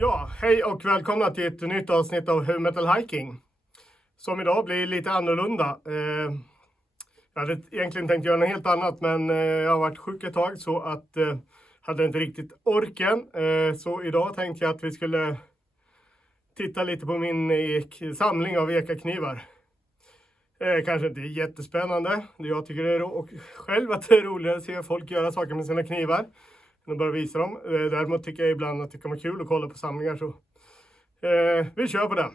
Ja, hej och välkomna till ett nytt avsnitt av Heavy Metal Hiking. Som idag blir lite annorlunda. Jag hade egentligen tänkt göra något helt annat, men jag har varit sjuk ett tag så att hade inte riktigt orken. Så idag tänkte jag att vi skulle titta lite på min samling av ekaknivar. Kanske inte jättespännande. Jag tycker det är själv att det är roligare att se folk göra saker med sina knivar än att bara visa dem. Däremot tycker jag ibland att det kan vara kul att kolla på samlingar, så vi kör på det.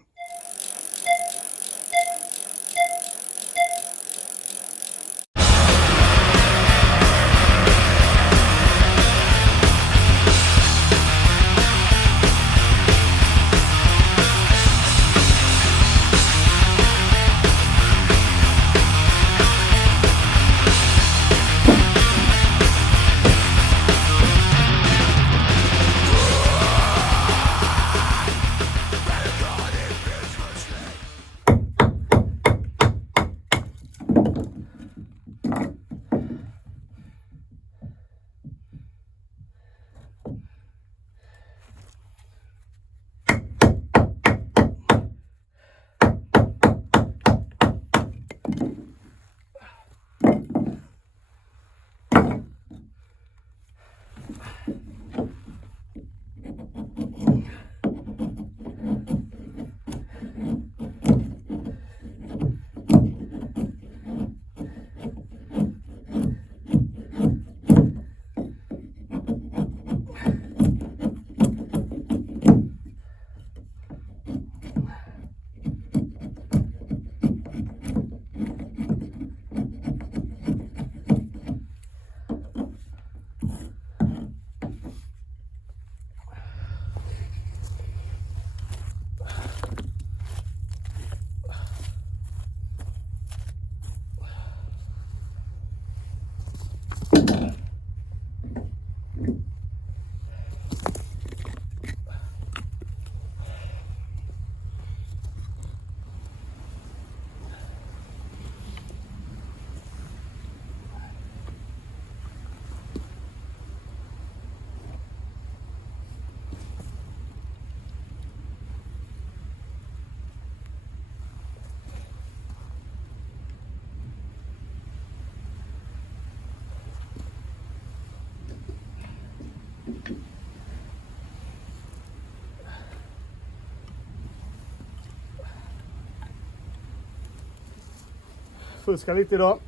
Fuska lite idag.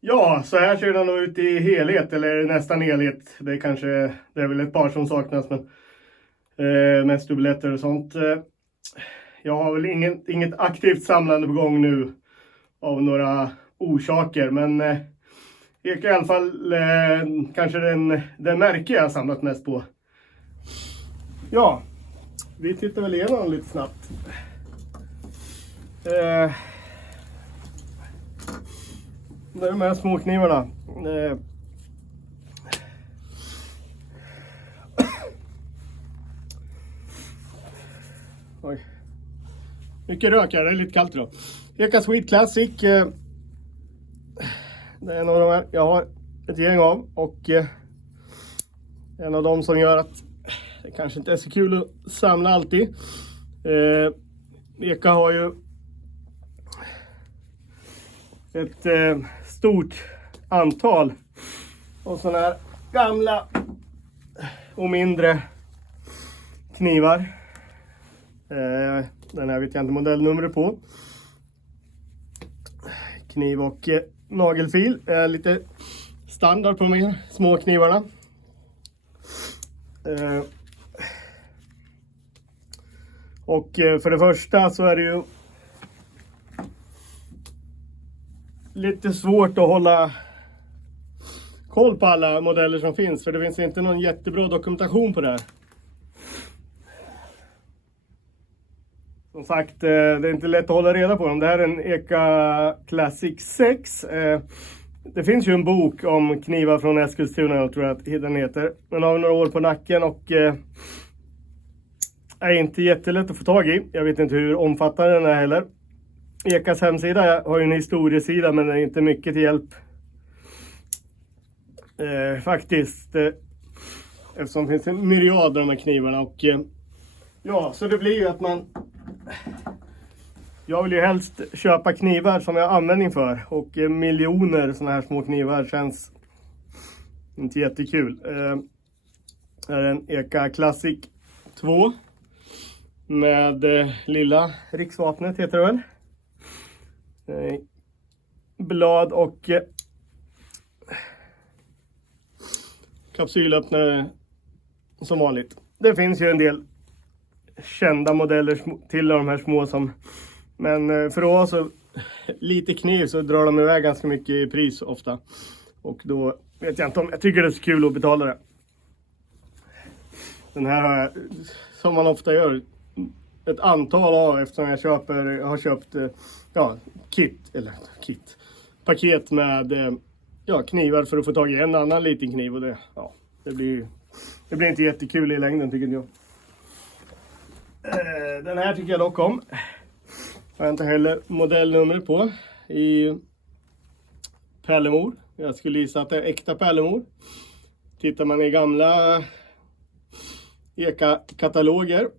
Ja, så här ser den ut i helhet, eller nästan helhet. Det är väl ett par som saknas, men mest dubbletter och sånt. Jag har väl inget aktivt samlande på gång nu av några orsaker, men i alla fall kanske den märke jag har samlat mest på. Ja, vi tittar väl igenom lite snabbt. Det är de här småknivarna. Oj. Mycket rök här, det är lite kallt idag. Eka Sweet Classic. Det är en av de här jag har ett gäng av, och en av dem som gör att det kanske inte är så kul att samla alltid. Eka har ju ett stort antal och sådana här gamla och mindre knivar. Den här vet jag inte modellnumret på. Kniv och nagelfil är lite standard på de här små knivarna. Och för det första så är det ju lite svårt att hålla koll på alla modeller som finns, för det finns inte någon jättebra dokumentation på det här. Som sagt, det är inte lätt att hålla reda på dem. Det här är en Eka Classic 6. Det finns ju en bok om knivar från Eskilstuna, jag tror att den heter. Den har några år på nacken och är inte jättelätt att få tag i. Jag vet inte hur omfattande den är heller. Ekas hemsida har ju en historiesida, men den är inte mycket till hjälp. Faktiskt. Eftersom det finns en myriad av de här knivarna. Och ja, så det blir ju att jag vill ju helst köpa knivar som jag har användning för. Och miljoner sådana här små knivar känns inte jättekul. Det är en Eka Classic 2. Med lilla riksvapnet heter det väl. Blad och kapsylöppnare som vanligt. Det finns ju en del kända modeller till de här små som, men för att ha så lite kniv så drar de iväg ganska mycket i pris ofta. Och då vet jag inte om jag tycker det är så kul att betala det. Den här har jag, som man ofta gör, ett antal av eftersom jag har köpt paket med knivar för att få tag i en annan liten kniv, och det blir inte jättekul i längden tycker jag. Den här tycker jag dock om. Jag har inte heller modellnummer på i pärlemor. Jag skulle gissa att det är äkta pärlemor. Tittar man i gamla Eka-kataloger,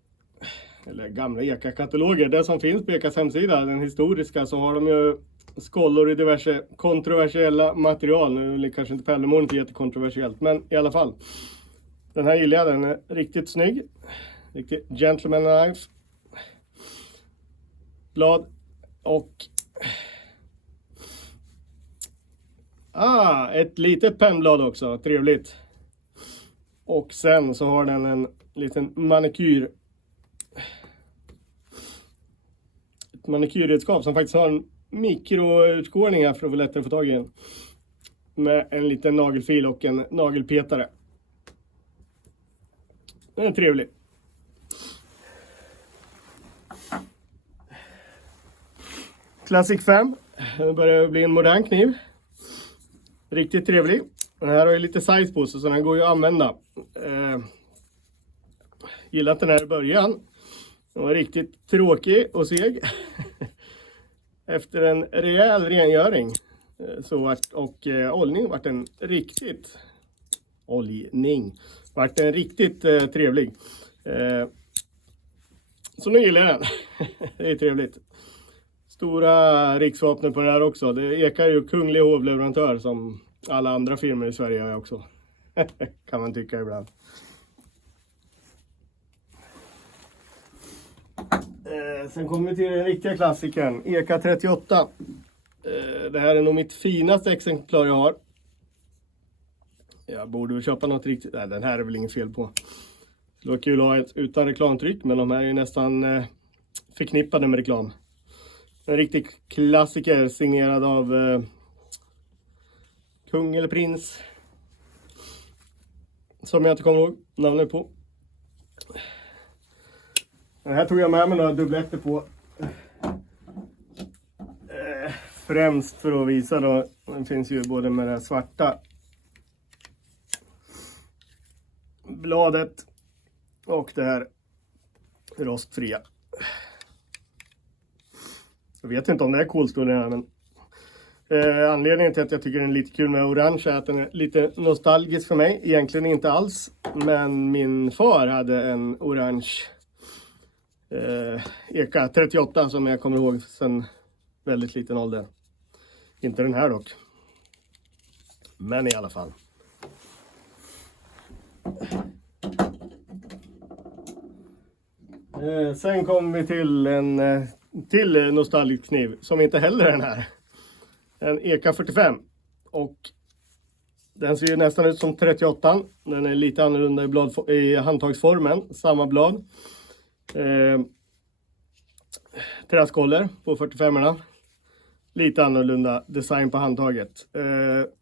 eller gamla Eka-kataloger, det som finns på Ekas hemsida, den historiska, så har de ju skollor i diverse kontroversiella material. Nu kanske inte pärlemor inte jättekontroversiellt, men i alla fall. Den här gillar jag, den är riktigt snygg. Riktigt gentleman knife. Blad och ett litet pennblad också, trevligt. Och sen så har den en liten ett manikyrredskap som faktiskt har en mikroutskårning här för att få lättare få tag i den. Med en liten nagelfil och en nagelpetare. Den är trevlig. Classic 5. Den börjar bli en modern kniv. Riktigt trevlig. Den här har ju lite size på sig så den går ju att använda. Gillat den här i början. Den var riktigt tråkig och seg. Efter en rejäl rengöring och oljning vart den riktigt trevlig. Så nu gillar jag den. Det är trevligt. Stora riksvapnen på den här också. Det ekar ju kunglig hovleverantör som alla andra firmor i Sverige är också. Kan man tycka ibland. Sen kommer vi till den riktiga klassikern. Eka 38. Det här är nog mitt finaste exemplar jag har. Jag borde väl köpa något riktigt. Nej, den här är väl inget fel på. Det var kul att ha ett utan reklamtryck, men de här är nästan förknippade med reklam. En riktig klassiker signerad av kung eller prins. Som jag inte kommer ihåg namnet på. Den här tog jag med mig några dubbletter på. Främst för att visa då. Den finns ju både med det svarta bladet och det här rostfria. Jag vet inte om det är kolstål här, men anledningen till att jag tycker den är lite kul med orange är att den är lite nostalgisk för mig. Egentligen inte alls, men min far hade en orange Eka 38 som jag kommer ihåg sedan väldigt liten ålder. Inte den här dock. Men i alla fall. Sen kommer vi till en till nostalgisk kniv som inte heller är den här. En Eka 45. Och den ser nästan ut som 38. Den är lite annorlunda i handtagsformen. Samma blad. Träskoller på 45erna. Lite annorlunda design på handtaget.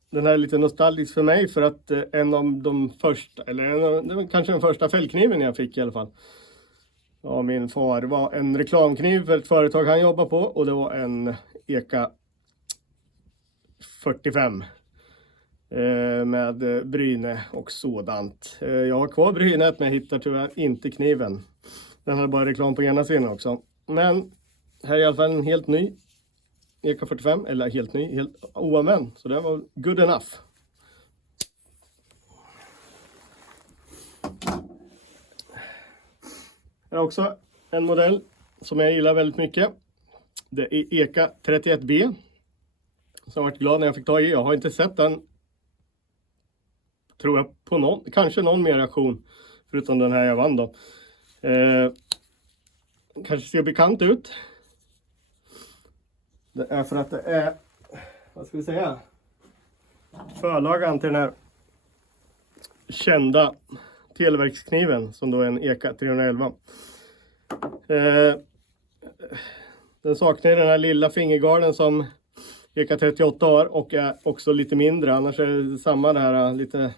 Den här är lite nostalgisk för mig för att en av de första, eller kanske den första fällkniven jag fick i alla fall. Ja, min far var en reklamkniv för ett företag han jobbar på, och det var en Eka 45 med bryne och sådant. Jag har kvar brynet, men jag hittar tyvärr inte kniven. Den hade bara reklam på ena sidan också. Men här är i alla fall en helt ny EK 45, eller helt ny, helt oanvänd. Så det var good enough. Det är också en modell som jag gillar väldigt mycket. Det är EK 31B. Så jag har varit glad när jag fick ta i. Jag har inte sett den, tror jag, på kanske någon mer reaktion förutom den här jag vann då. Kanske ser bekant ut. Det är för att det är, vad ska vi säga, förlagan till den här kända televerkskniven som då är en EK 311. Den saknar den här lilla fingergarden som EK 38 har och är också lite mindre. Annars är det samma, det här lite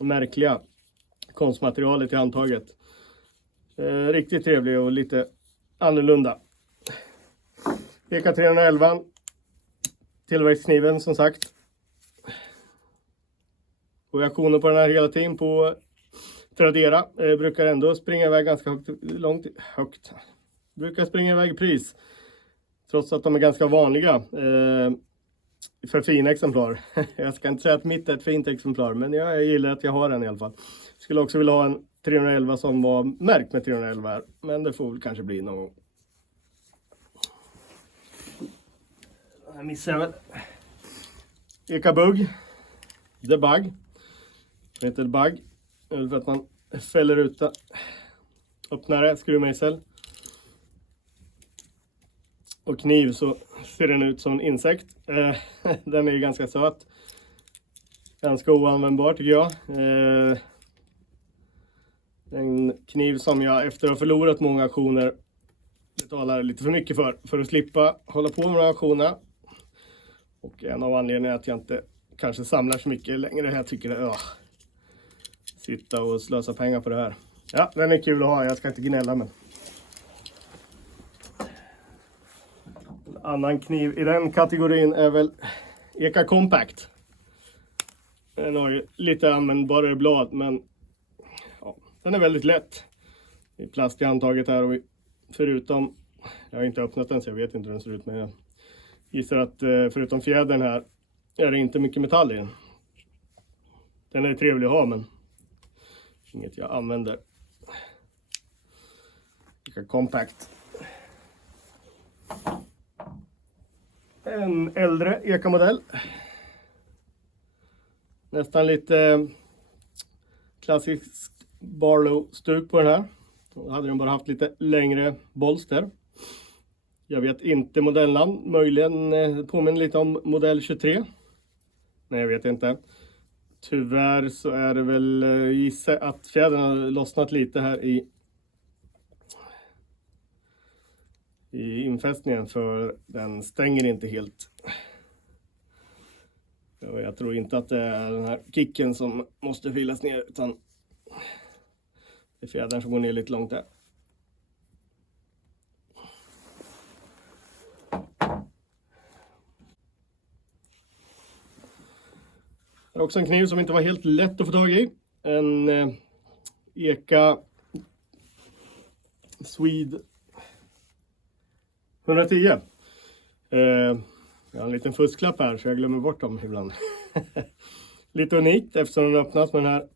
märkliga konstmaterialet i handtaget. Riktigt trevlig och lite annorlunda. EK 311. Tillverkskniven som sagt. Och reaktioner på den här hela tiden på Tradera. Brukar ändå springa iväg ganska högt. Brukar springa iväg i pris. Trots att de är ganska vanliga. För fina exemplar. Jag ska inte säga att mitt är ett fint exemplar. Men jag gillar att jag har den i alla fall. Skulle också vilja ha en 311 som var märkt med 311 här. Men det får väl kanske bli någon gång. Jag missar väl. EK Bug. The Bug. Det heter Bug. För att man fäller ut det. Öppnare, skruvmejsel. Och kniv så ser den ut som en insekt. Den är ju ganska söt. Ganska oanvändbar tycker jag. En kniv som jag efter att ha förlorat många aktioner betalar lite för mycket för att slippa hålla på med några aktioner. Och en av anledningarna att jag inte kanske samlar så mycket längre. Jag tycker det sitta och slösa pengar på det här. Ja, den är kul att ha. Jag ska inte gnälla men. En annan kniv i den kategorin är väl EK Compact. Den har ju lite användbarare blad men ja, den är väldigt lätt. I plast i handtaget här och förutom, jag har inte öppnat den så jag vet inte hur den ser ut men jag gissar att förutom fjädern här är det inte mycket metall i den. Den är trevlig att ha men inget jag använder. EK Compact. En äldre EK-modell. Nästan lite klassisk Barlow-stuk på den här. Då hade den bara haft lite längre bolster. Jag vet inte modellnamn. Möjligen påminner lite om modell 23. Nej, jag vet inte. Tyvärr så är det väl gissa att fjädern har lossnat lite här i infästningen för den stänger inte helt. Jag tror inte att det är den här kicken som måste filas ner utan det är fjädern som går ner lite långt där. Det är också en kniv som inte var helt lätt att få tag i. En EK Swede 110. Jag har en liten fusklapp här så jag glömmer bort dem ibland. Lite unikt eftersom den öppnas med den här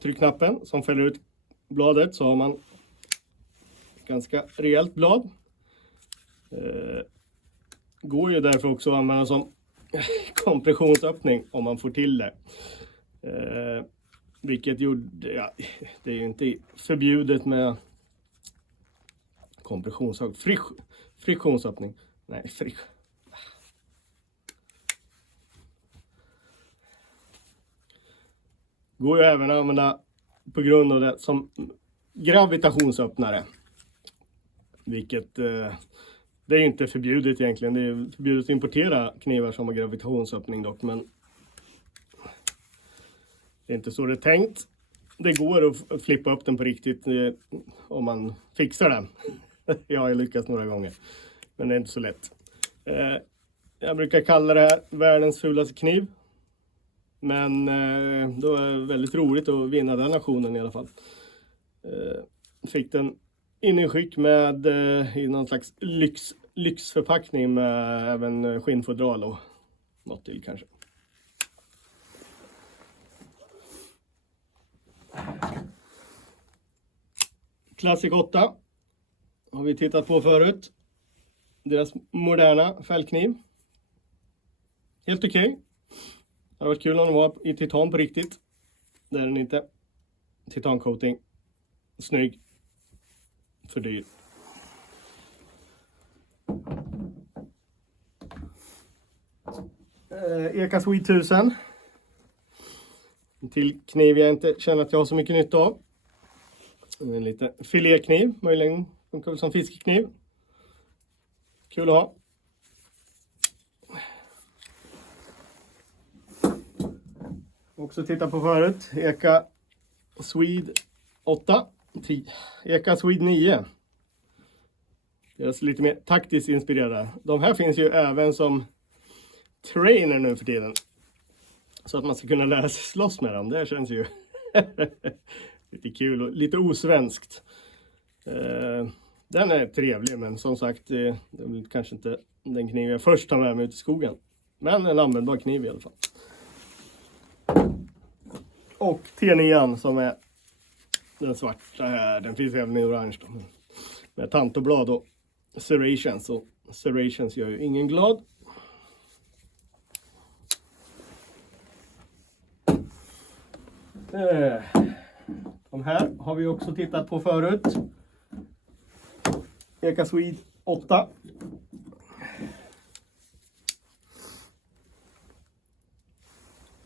tryckknappen som fäller ut bladet så har man ganska rejält blad. Går ju därför också att använda som kompressionsöppning om man får till det. Vilket gjorde, ja, det är ju inte förbjudet med friktionsöppning. Nej, går ju även att använda på grund av det som gravitationsöppnare. Vilket det är inte förbjudet egentligen. Det är förbjudet att importera knivar som har gravitationsöppning dock. Men det är inte så det är tänkt. Det går att flippa upp den på riktigt om man fixar den. Jag har lyckats några gånger. Men det är inte så lätt. Jag brukar kalla det här världens fulaste kniv. Men då är det väldigt roligt att vinna den aktionen i alla fall. Fick den in i skick med i någon slags lyxförpackning med även skinnfodral och något till kanske. Classic 8 har vi tittat på förut. Deras moderna fällkniv. Helt okej. Det hade varit kul om de var i titan på riktigt. Det är den inte. Titancoating. Snygg. För dyr. Eka Swede 1000. En till kniv jag inte känner att jag har så mycket nytta av. En liten filékniv. Möjligen funkar som fiskekniv. Kul att ha. Också titta på förut. Eka Swede 8. Eka Swede 9. Det är lite mer taktiskt inspirerade. De här finns ju även som trainer nu för tiden. Så att man ska kunna lära sig slåss med dem. Det känns ju lite kul och lite osvenskt. Den är trevlig, men som sagt, det är väl kanske inte den kniv jag först tar med mig ut i skogen. Men en användbar kniv i alla fall. Och T9 som är den svarta här. Den finns även i orange då. Med tantoblad och serrations. Och serrations gör ju ingen glad. De här har vi också tittat på förut. Eka Swede 8.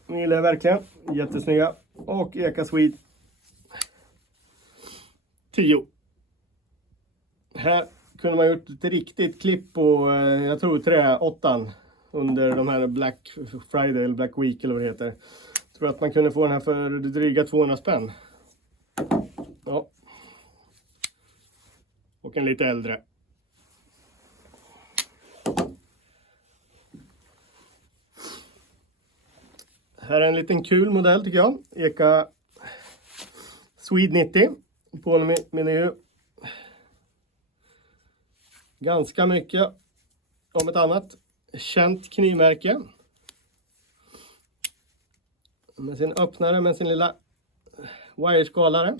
De gillar jag verkligen. Jättesnygga. Och Eka Swede 10. Här kunde man gjort ett riktigt klipp på, jag tror trä 8 under de här Black Friday eller Black Week eller vad det heter. Jag tror att man kunde få den här för dryga 200 spänn. Ja. Och en lite äldre. Här är en liten kul modell tycker jag. Eka Swede 90. På med nu ganska mycket om ett annat känt knivmärke. Med sin öppnare, med sin lilla wireskalare.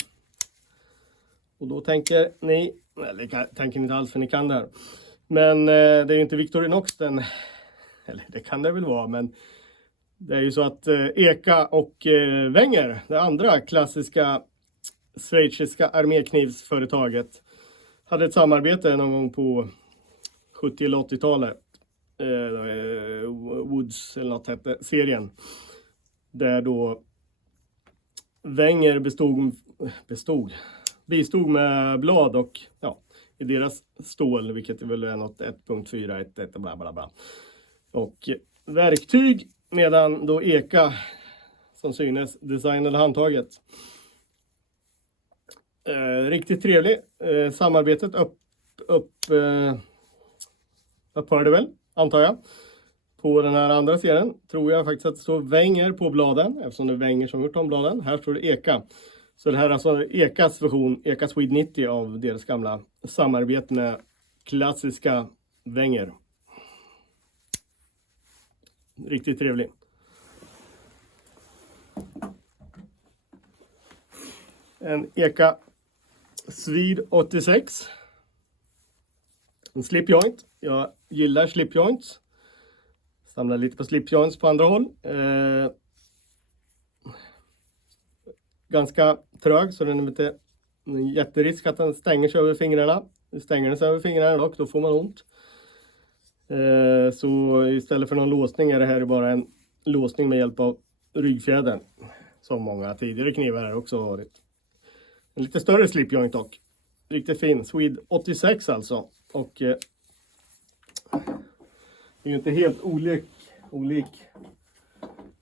Och då tänker ni, eller tänker ni inte alls för ni kan det här. Men det är ju inte Victorinox den, eller det kan det väl vara, men det är ju så att Eka och Wenger, det andra klassiska schweiziska arméknivsföretaget, hade ett samarbete någon gång på 70- eller 80-talet. Woods eller något hette serien. Där då Wenger bistod med blad och ja, i deras stål, vilket är väl något 1.4, bla bla bla. Och verktyg, medan då Eka som synes designade handtaget. Riktigt trevlig. Samarbetet upphörde väl, antar jag. På den här andra serien tror jag faktiskt att det står Wenger på bladen, eftersom det är Wenger som gjort de bladen. Här står det Eka. Så det här är alltså Ekas version, Eka Swede 90 av deras gamla samarbete med klassiska Wenger. Riktigt trevlig. En Eka Swede 86. En slip joint. Jag gillar slip joints. Samlar lite på slip joints på andra håll. Ganska trög, så den är inte en jätterisk att den stänger sig över fingrarna. Stänger den sig över fingrarna dock, då får man ont. Så istället för någon låsning är det här bara en låsning med hjälp av ryggfjädern. Som många tidigare knivar här också har varit. En lite större slip joint dock. Riktigt fin. Swede 86 alltså. Och det är ju inte helt olik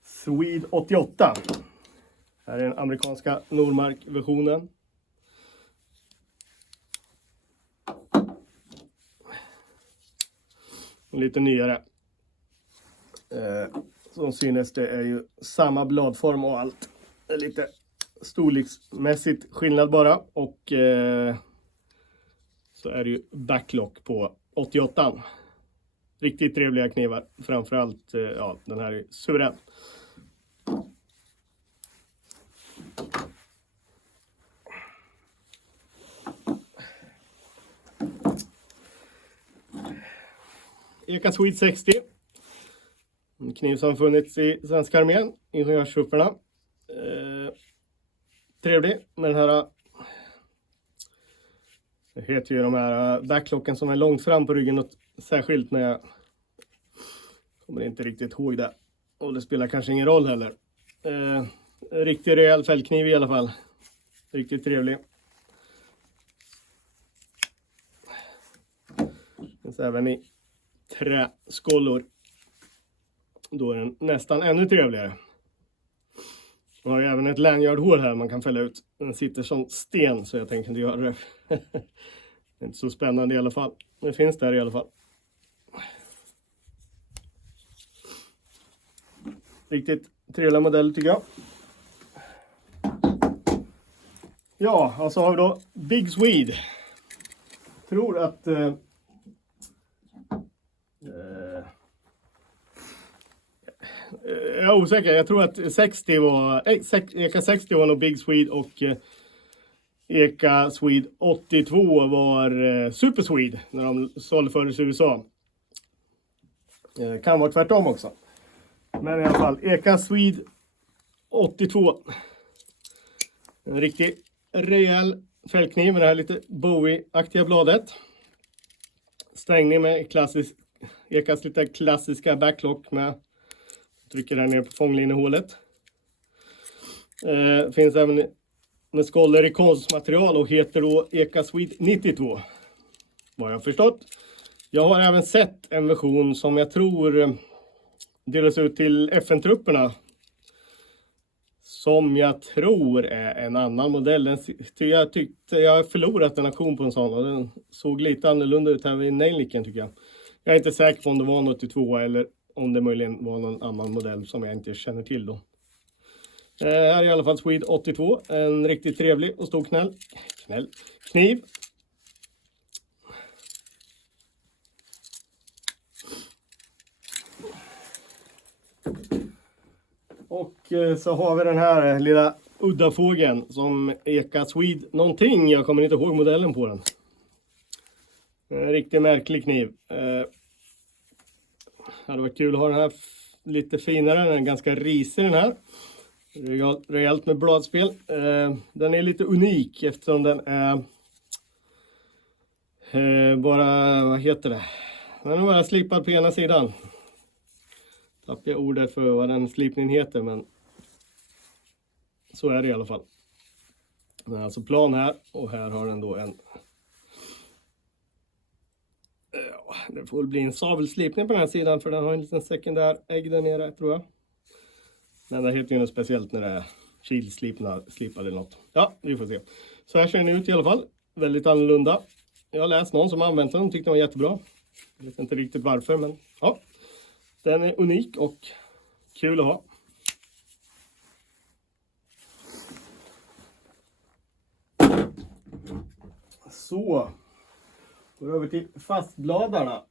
Swede 88. Här är den amerikanska Nordmark-versionen. Lite nyare. Som synes det är ju samma bladform och allt. Det är lite storleksmässigt skillnad bara. Och så är det ju backlock på 88. Riktigt trevliga knivar. Framförallt, ja, den här är suverän. Eka Swede 60. En kniv som funnits i svenska armén, ingenjörstrupperna. Trevlig med den här. Det heter ju de här backlocken som är långt fram på ryggen, något särskilt, när jag kommer inte riktigt ihåg det. Och det spelar kanske ingen roll heller. Riktigt rejäl fällkniv i alla fall. Riktigt trevlig. Finns även i träskollor. Då är den nästan ännu trevligare. Man har ju även ett lanyardhål här man kan fälla ut. Den sitter som sten, så jag tänker inte göra det. Det är inte så spännande i alla fall. Det finns där i alla fall. Riktigt trevliga modeller tycker jag. Ja, och så har vi då Big Swede. Tror att jag är osäker. Jag tror att Eka 60 var nog Big Swede och Eka Swede 82 var Super Swede när de salufördes i USA. Kan vara tvärtom också. Men i alla fall, Eka Swede 82. En riktigt rejäl fällkniv med det här lite Bowie-aktiga bladet. Stängning med Ekas lite klassiska backlock med trycker här nere på fånglinnehålet. Finns även med skållor i konstmaterial och heter då Eka Swede 92. Vad jag har förstått. Jag har även sett en version som jag tror delas ut till FN-trupperna. Som jag tror är en annan modell. Jag tyckte jag har förlorat en auktion på en sån. Och den såg lite annorlunda ut här vid Nailnicken tycker jag. Jag är inte säker på om det var en 82 eller om det möjligen var någon annan modell som jag inte känner till då. Här är i alla fall Swede 82. En riktigt trevlig och stor kniv. Och så har vi den här lilla udda fågeln som Eka Swede någonting. Jag kommer inte ihåg modellen på den. En riktigt märklig kniv. Det hade varit kul att ha den här lite finare. Den är ganska risig den här. Rejält med bladspel. Den är lite unik eftersom den är bara, vad heter det? Den är bara slipad på ena sidan. Tappar jag ordet för vad den slipningen heter, men så är det i alla fall. Den är alltså plan här och här har den då en, det får bli en savelslipning på den här sidan för den har en liten sekundär ägg där nere tror jag. Men det heter ju något speciellt när det är kilslipad eller något. Ja, vi får se. Så här ser den ut i alla fall. Väldigt annorlunda. Jag har läst någon som har använt den och tyckte den var jättebra. Jag vet inte riktigt varför, men ja. Den är unik och kul att ha. Så. Går över till fastbladarna.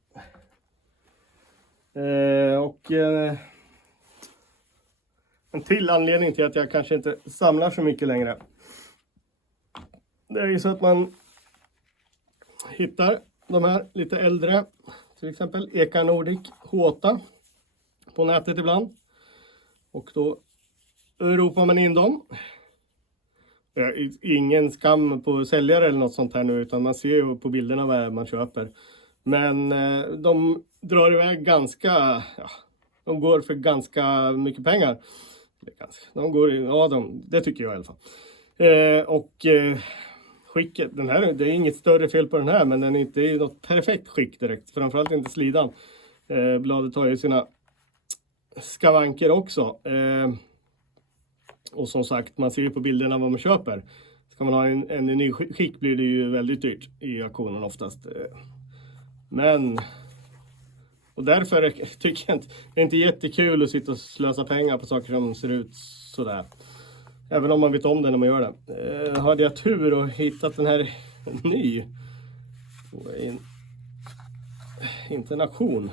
En till anledning till att jag kanske inte samlar så mycket längre. Det är ju så att man hittar de här lite äldre. Till exempel Eka Nordic H8 på nätet ibland. Och då ropar man in dem. Ingen skam på säljare eller något sånt här nu, utan man ser ju på bilderna vad man köper. Men de drar iväg ganska, de går för ganska mycket pengar. De går, det tycker jag i alla fall. Skicket, den här, det är inget större fel på den här, men den är inte i något perfekt skick direkt. Framförallt inte slidan. Bladet har ju sina skavanker också. Och som sagt, man ser ju på bilderna vad man köper. Ska man ha en i ny skick blir det ju väldigt dyrt i auktionen oftast. Men, och därför tycker jag inte, det är inte jättekul att sitta och slösa pengar på saker som ser ut sådär. Även om man vet om det när man gör det. Hade jag tur och hittat den här ny. inte en auktion,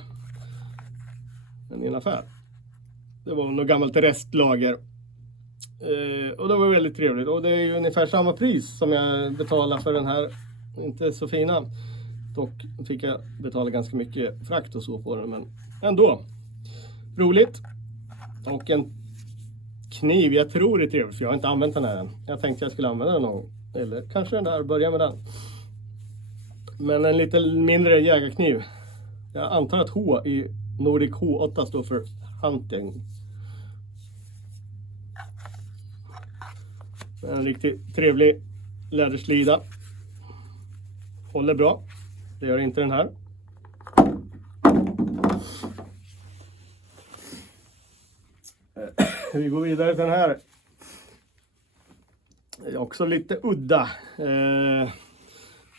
men i en affär. Det var något gammalt restlager. Och det var väldigt trevligt. Och det är ju ungefär samma pris som jag betalar för den här. Inte så fina. Dock fick jag betala ganska mycket frakt och så på den. Men ändå. Roligt. Och en kniv. Jag tror det är trevligt. För jag har inte använt den här än. Jag tänkte jag skulle använda den någon gång. Eller kanske den där. Börja med den. Men en lite mindre jägarkniv. Jag antar att H i Nordic H8 står för hunting. En riktigt trevlig läderslida. Håller bra. Det gör inte den här. Vi går vidare till den här. Är också lite udda.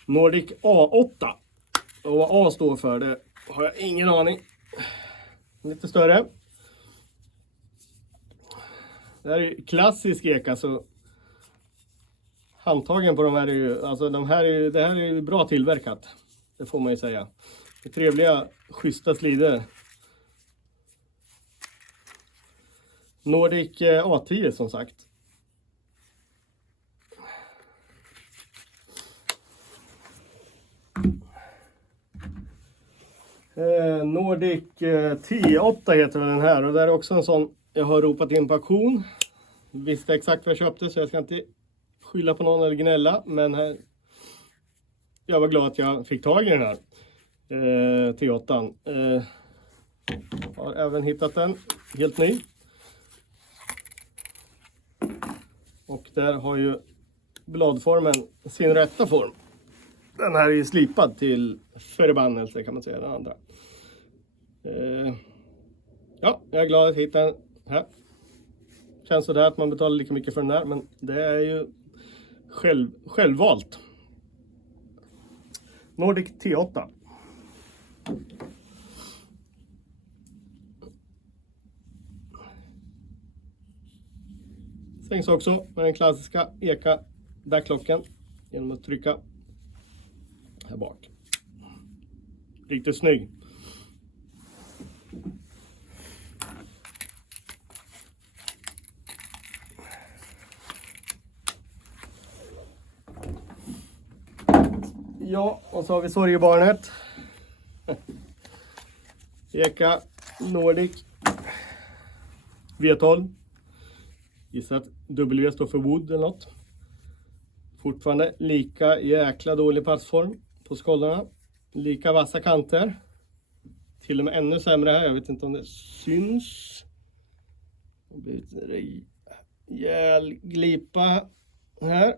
Nordic A8. Och vad A står för det har jag ingen aning. Lite större. Det här är klassisk eka, så handtagen på de här är ju, alltså det här är ju bra tillverkat. Det får man ju säga. Det är trevliga, schyssta slidor. Nordic A10 som sagt. Nordic T8 heter den här, och det är också en sån jag har ropat in på auktion. Visste exakt vad jag köpte, så jag ska inte skylla på någon eller gnälla, men här, jag var glad att jag fick tag i den här T8. Har även hittat den helt ny. Och där har ju bladformen sin rätta form. Den här är ju slipad till förbannelse kan man säga, den andra. Ja, jag är glad att hitta den här. Känns så där att man betalar lika mycket för den här, men det är ju självvalt. Nordic T8. Stängs också med den klassiska eka backlocken genom att trycka här bak. Riktigt snygg. Ja, och så har vi sorgebarnet. Eka Nordic V12. Gissar att W står för wood eller något. Fortfarande lika jäkla dålig passform på skollarna. Lika vassa kanter. Till och med ännu sämre här. Jag vet inte om det syns. Det har blivit en rejäl glipa här.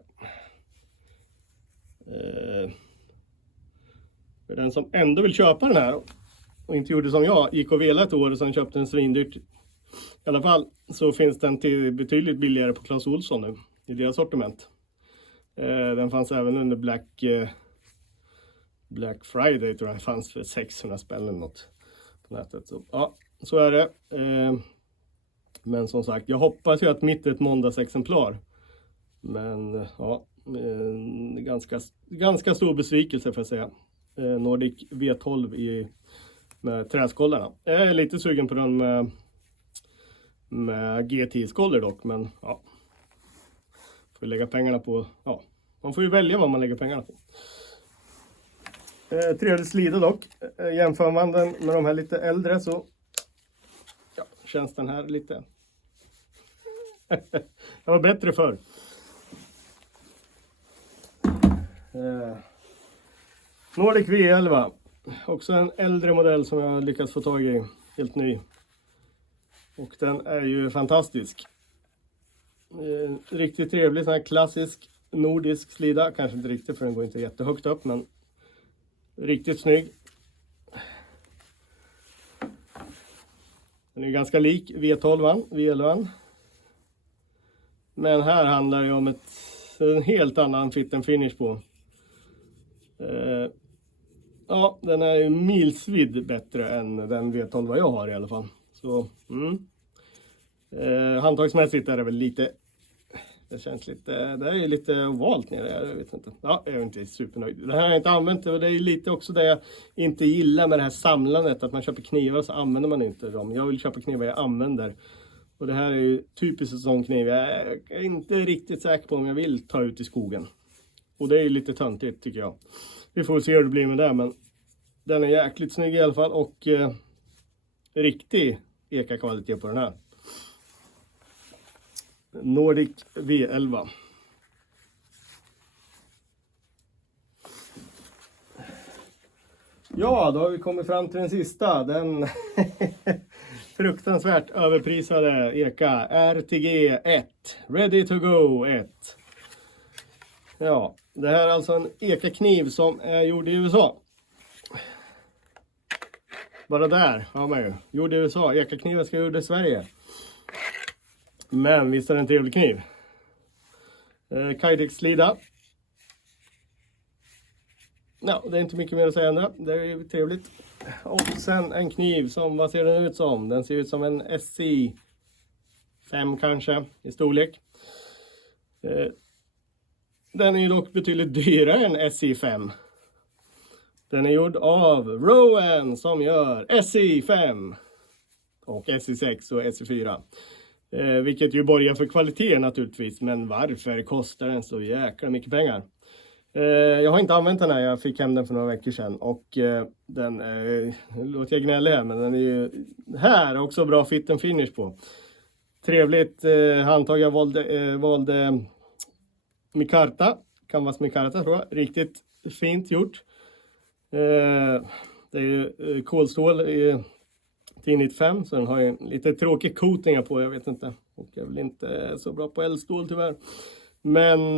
För den som ändå vill köpa den här och inte gjorde som jag, gick och velade ett år och sen köpte den svindyrt. I alla fall så finns den till betydligt billigare på Clas Ohlson nu i deras sortiment. Den fanns även under Black Friday, tror jag, fanns för 600 spänn eller något på nätet. Så, ja, så är det. Men som sagt, jag hoppas ju att mitt är ett måndagsexemplar. Men ja, ganska stor besvikelse för att säga. Nordic V12 med träskollarna. Jag är lite sugen på den med GT-skollor dock, men ja. Får lägga pengarna på, ja. Man får ju välja vad man lägger pengarna på. Trevlig slida dock. Jämför man den med de här lite äldre så ja, känns den här lite det var bättre förr. Nordic V11. Också en äldre modell som jag lyckats få tag i. Helt ny. Och den är ju fantastisk. Riktigt trevlig, sån här klassisk nordisk slida. Kanske inte riktigt för den går inte jättehögt upp, men riktigt snygg. Den är ganska lik V12, V11. Men här handlar det om en helt annan fit and finish på. Ja, den är ju milsvid bättre än den V12 jag har i alla fall. Så, handtagsmässigt är det väl Det känns lite, det är ju lite ovalt nere, jag vet inte. Ja, jag är inte supernöjd. Det här har jag inte använt och det är lite också det jag inte gillar med det här samlandet. Att man köper knivar så använder man inte dem. Jag vill köpa knivar jag använder. Och det här är ju typiskt en sån kniv. Jag är inte riktigt säker på om jag vill ta ut i skogen. Och det är ju lite töntigt tycker jag. Vi får se hur det blir med det, men den är jäkligt snygg i alla fall och riktig eka-kvalitet på den här. Nordic V11. Ja, då har vi kommit fram till den sista. Den fruktansvärt överprisade eka RTG 1. Ready to go 1. Ja, det här är alltså en eka-kniv som är gjord i USA. Bara där har man ju. Gjord i USA. Eka-kniven ska gjorda i Sverige. Men visst är det en trevlig kniv. Kydex-slida. Ja, det är inte mycket mer att säga än det. Det är ju trevligt. Och sen en kniv som, vad ser den ut som? Den ser ut som en SC5 kanske i storlek. Den är ju dock betydligt dyrare än SC5. Den är gjord av Rowan som gör SC5 och SC6 och SC4. Vilket ju borgar för kvalitet naturligtvis. Men varför kostar den så jäkla mycket pengar? Jag har inte använt den här. Jag fick hem den för några veckor sedan. Och den, låter jag gnälla här, men den är ju här också bra fit and finish på. Trevligt handtag. Jag valde mikarta. Canvas mikarta tror jag. Riktigt fint gjort. Det är ju kolstål till 95, så den har ju lite tråkig coatingar på, jag vet inte. Och jag är väl inte så bra på eldstål tyvärr. Men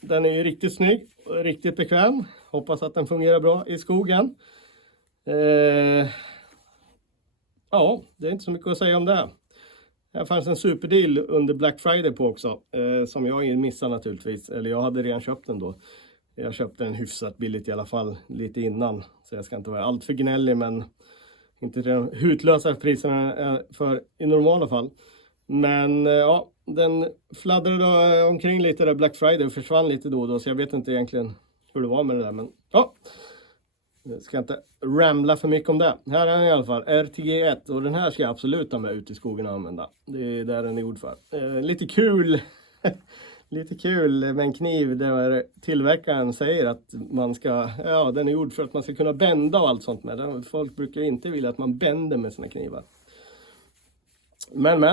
den är ju riktigt snygg och riktigt bekväm. Hoppas att den fungerar bra i skogen. Ja, det är inte så mycket att säga om det. Här fanns en superdeal under Black Friday på också. Som jag missade naturligtvis. Eller jag hade redan köpt den då. Jag köpte den hyfsat billigt i alla fall lite innan. Så jag ska inte vara allt för gnällig, men inte redan hutlösa priserna för i normala fall. Men ja, den fladdrade omkring lite där Black Friday och försvann lite då och då. Så jag vet inte egentligen hur det var med det där. Men ja, jag ska inte ramla för mycket om det. Här är den i alla fall, RTG1. Och den här ska jag absolut ha med ut i skogen och använda. Det är där den är gjord för. Lite kul. Lite kul med en kniv där tillverkaren säger att man ska, ja, den är gjord för att man ska kunna bända och allt sånt med. Folk brukar inte vilja att man bänder med sina knivar. Men,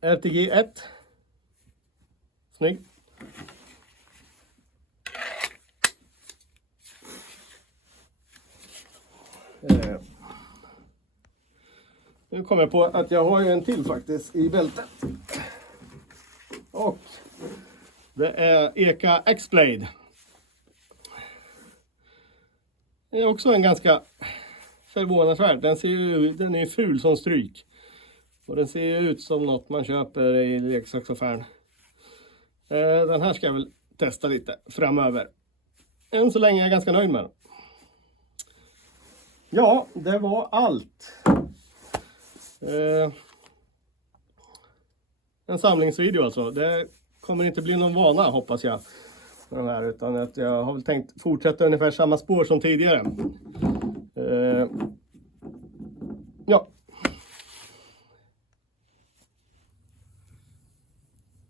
RTG1. Snygg. Nu kommer jag på att jag har ju en till faktiskt i bältet. Och det är Eka X-Blade. Det är också en ganska förvånansvärd. Den är ju ful som stryk. Och den ser ju ut som något man köper i leksaksaffären. Den här ska jag väl testa lite framöver. Än så länge är jag ganska nöjd med den. Ja, det var allt. En samlingsvideo alltså. Det kommer inte bli någon vana, hoppas jag. Den här, utan att jag har väl tänkt fortsätta ungefär samma spår som tidigare. Ja.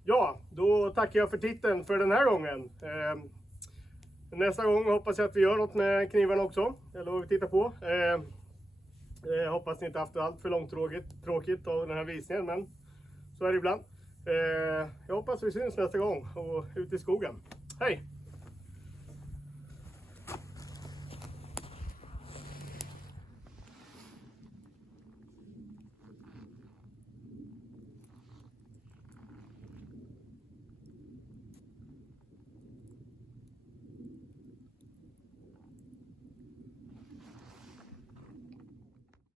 Ja, då tackar jag för titeln för den här gången. Nästa gång hoppas jag att vi gör något med knivarna också. Eller vad vi tittar på. Jag hoppas ni inte haft allt för långtråkigt av den här visningen, men så är det ibland. Jag hoppas vi syns nästa gång och ut i skogen. Hej!